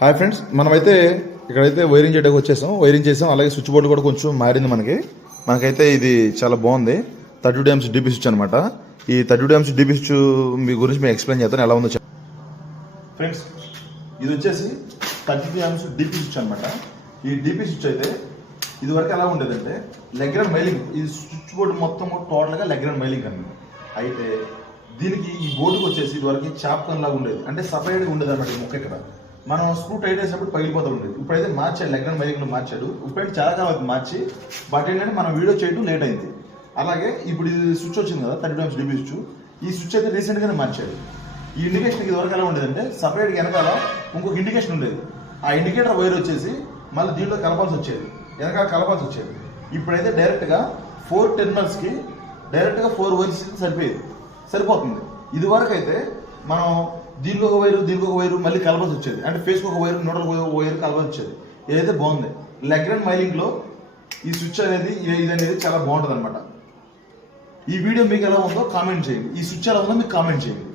Hi friends, మనమైతే ఇక్కడైతే wiring చేయడానికి వచ్చేసాం. వైరింగ్ చేసాం, అలాగే స్విచ్ బోర్డు కూడా కొంచెం మారింది. మనకైతే ఇది చాలా బాగుంది. 32 amps డీపీ స్విచ్ అనమాట. ఈ 32 amps డీపీ స్విచ్ మీ గురించి మీకు ఎక్స్ప్లెయిన్ చేస్తాను, ఎలా ఉందో ఫ్రెండ్స్. ఇది వచ్చేసి 32 amps డీపీ స్విచ్ అనమాట. ఈ డీపీ స్విచ్ అయితే ఇది వరకు ఎలా ఉండేదంటే లెగ్ అండ్ మైలింగ్. ఈ స్విచ్ బోర్డు మొత్తం టోటల్గా లెగ్ అండ్ మైలింగ్ అనమాట. అయితే దీనికి ఈ బోర్డుకి వచ్చేసి ఇది వరకు చాప్కన్ లాగా ఉండేది, అంటే సపరేట్గా ఉండేది అనమాట. ఈ ముక్క ఇక్కడ మనం స్క్రూ టైట్ వేసినప్పుడు పగిలిపోతూ ఉండేది. ఇప్పుడైతే మార్చాడు, లెగ్ అండ్ మైలింగ్లో మార్చాడు. ఇప్పుడైతే చాలా కాలం మార్చి, బట్ ఏంటంటే మనం వీడియో చేయడం లేట్ అయింది. అలాగే ఇప్పుడు ఇది స్విచ్ వచ్చింది కదా 32 amps డీపీ స్విచ్. ఈ స్విచ్ అయితే రీసెంట్గానే మార్చాడు. ఈ ఇండికేషన్ ఇది వరకు ఎలా ఉండేదంటే సపరేట్గా వెనకాల ఇంకొక ఇండికేషన్ ఉండేది. ఆ ఇండికేటర్ వైర్ వచ్చేసి మళ్ళీ దీంట్లో కలపాల్సి వెనకాల కలపాల్సి వచ్చేది. ఇప్పుడైతే డైరెక్ట్గా 4 టెర్మినల్స్కి డైరెక్ట్గా 4 వైర్స్ సరిపోతుంది. ఇది వరకు అయితే మనం దీనికి ఒక వైరు మళ్ళీ కలపాల్సి వచ్చేది, అంటే ఫేస్కి ఒక వైరు న్యూట్రల్ వైరు కలపాల్సి వచ్చేది. ఏదైతే బాగుంది. లెగ్ అండ్ మైలింగ్లో ఈ స్విచ్ అనేది ఇది అనేది చాలా బాగుంటుంది అనమాట. ఈ వీడియో మీకు ఎలా ఉందో కామెంట్ చేయండి. ఈ స్విచ్ ఎలా ఉందో మీకు కామెంట్ చేయండి.